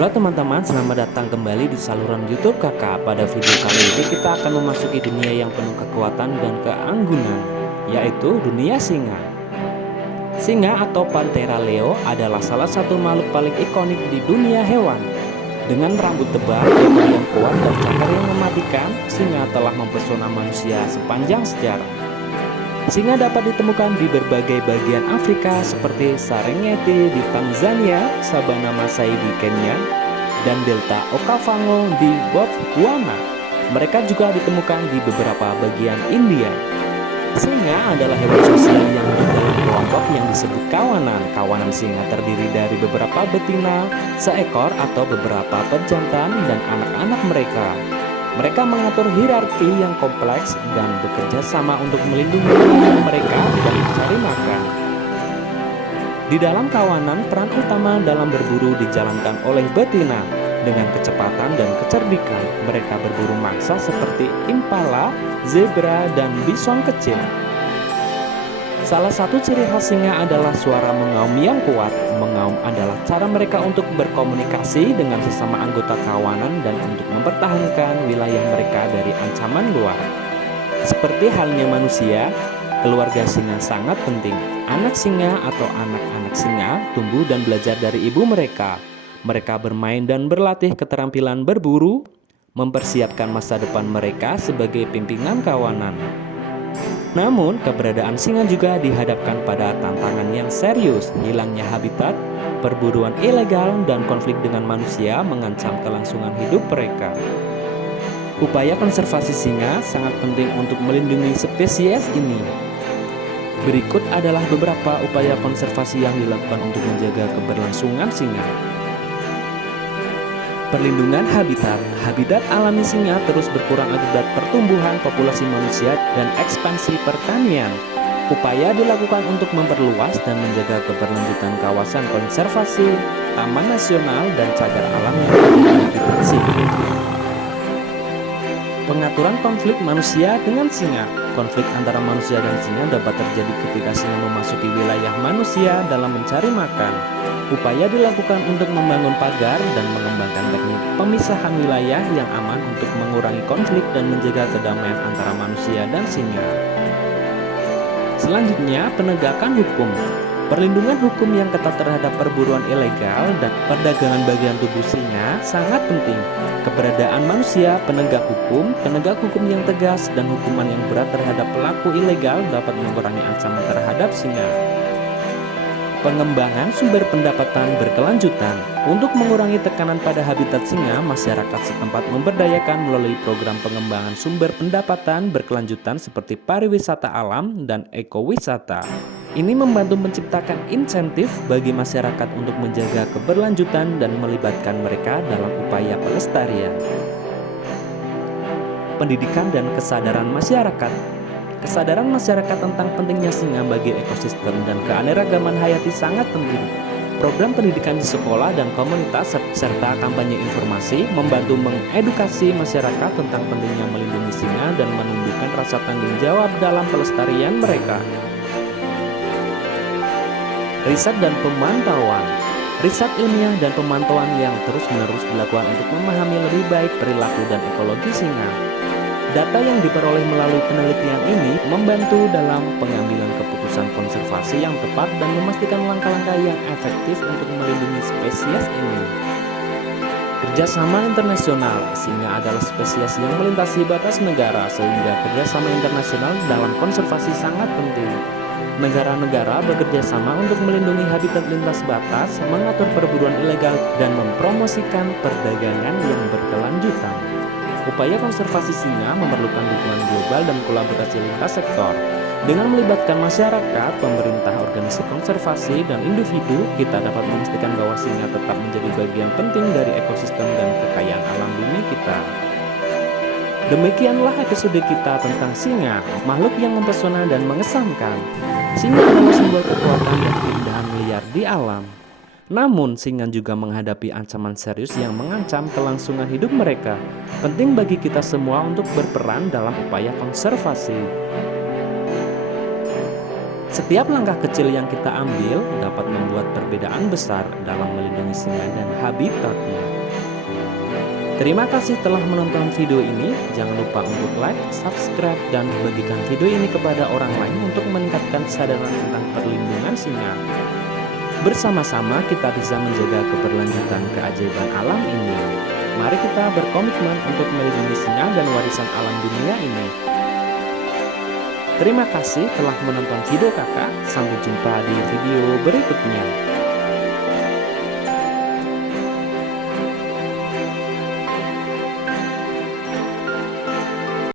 Halo teman-teman, selamat datang kembali di saluran YouTube Kakak. Pada video kali ini kita akan memasuki dunia yang penuh kekuatan dan keanggunan, yaitu dunia singa. Singa atau Panthera leo adalah salah satu makhluk paling ikonik di dunia hewan. Dengan rambut tebal, ekor yang kuat, dan cakar yang mematikan, singa telah mempesona manusia sepanjang sejarah. Singa dapat ditemukan di berbagai bagian Afrika seperti Serengeti di Tanzania, Sabana Masai di Kenya, dan Delta Okavango di Botswana. Mereka juga ditemukan di beberapa bagian India. Singa adalah hewan sosial yang hidup dalam kelompok yang disebut kawanan. Kawanan singa terdiri dari beberapa betina, seekor atau beberapa pejantan, dan anak-anak mereka. Mereka mengatur hierarki yang kompleks dan bekerja sama untuk melindungi mereka dan mencari makan. Di dalam kawanan, peran utama dalam berburu dijalankan oleh betina. Dengan kecepatan dan kecerdikan, mereka berburu mangsa seperti impala, zebra, dan bison kecil. Salah satu ciri khas singa adalah suara mengaum yang kuat. Mengaum adalah cara mereka untuk berkomunikasi dengan sesama anggota kawanan dan untuk mempertahankan wilayah mereka dari ancaman luar. Seperti halnya manusia, keluarga singa sangat penting. Anak singa atau anak-anak singa tumbuh dan belajar dari ibu mereka. Mereka bermain dan berlatih keterampilan berburu, mempersiapkan masa depan mereka sebagai pimpinan kawanan. Namun, keberadaan singa juga dihadapkan pada tantangan yang serius. Hilangnya habitat, perburuan ilegal, dan konflik dengan manusia mengancam kelangsungan hidup mereka. Upaya konservasi singa sangat penting untuk melindungi spesies ini. Berikut adalah beberapa upaya konservasi yang dilakukan untuk menjaga keberlangsungan singa. Perlindungan habitat. Habitat alami singa terus berkurang akibat pertumbuhan populasi manusia dan ekspansi pertanian. Upaya dilakukan untuk memperluas dan menjaga keberlanjutan kawasan konservasi, taman nasional, dan cagar alam yang terkonservasi. Pengaturan konflik manusia dengan singa. Konflik antara manusia dan singa dapat terjadi ketika singa memasuki wilayah manusia dalam mencari makan. Upaya dilakukan untuk membangun pagar dan mengembangkan teknik pemisahan wilayah yang aman untuk mengurangi konflik dan menjaga kedamaian antara manusia dan singa. Selanjutnya, penegakan hukum. Perlindungan hukum yang ketat terhadap perburuan ilegal dan perdagangan bagian tubuh singa sangat penting. Keberadaan manusia, penegak hukum yang tegas, dan hukuman yang berat terhadap pelaku ilegal dapat mengurangi ancaman terhadap singa. Pengembangan sumber pendapatan berkelanjutan. Untuk mengurangi tekanan pada habitat singa, masyarakat setempat memberdayakan melalui program pengembangan sumber pendapatan berkelanjutan seperti pariwisata alam dan ekowisata. Ini membantu menciptakan insentif bagi masyarakat untuk menjaga keberlanjutan dan melibatkan mereka dalam upaya pelestarian. Pendidikan dan kesadaran masyarakat. Kesadaran masyarakat tentang pentingnya singa bagi ekosistem dan keanekaragaman hayati sangat penting. Program pendidikan di sekolah dan komunitas serta kampanye informasi membantu mengedukasi masyarakat tentang pentingnya melindungi singa dan menumbuhkan rasa tanggung jawab dalam pelestarian mereka. Riset dan pemantauan. Riset ilmiah dan pemantauan yang terus-menerus dilakukan untuk memahami lebih baik perilaku dan ekologi singa. Data yang diperoleh melalui penelitian ini membantu dalam pengambilan keputusan konservasi yang tepat dan memastikan langkah-langkah yang efektif untuk melindungi spesies ini. Kerjasama internasional. Singa adalah spesies yang melintasi batas negara, sehingga kerjasama internasional dalam konservasi sangat penting. Negara-negara bekerja sama untuk melindungi habitat lintas batas, mengatur perburuan ilegal, dan mempromosikan perdagangan yang berkelanjutan. Upaya konservasi singa memerlukan dukungan global dan kolaborasi lintas sektor. Dengan melibatkan masyarakat, pemerintah, organisasi konservasi, dan individu, kita dapat memastikan bahwa singa tetap menjadi bagian penting dari ekosistem dan kekayaan alam bumi kita. Demikianlah episode kita tentang singa, makhluk yang mempesona dan mengesankan. Singa adalah simbol kekuatan dan keindahan liar di alam. Namun, singa juga menghadapi ancaman serius yang mengancam kelangsungan hidup mereka. Penting bagi kita semua untuk berperan dalam upaya konservasi. Setiap langkah kecil yang kita ambil dapat membuat perbedaan besar dalam melindungi singa dan habitatnya. Terima kasih telah menonton video ini. Jangan lupa untuk like, subscribe, dan bagikan video ini kepada orang lain untuk meningkatkan kesadaran tentang perlindungan singa. Bersama-sama kita bisa menjaga keberlanjutan keajaiban alam ini. Mari kita berkomitmen untuk melindungi singa dan warisan alam dunia ini. Terima kasih telah menonton video kakak. Sampai jumpa di video berikutnya.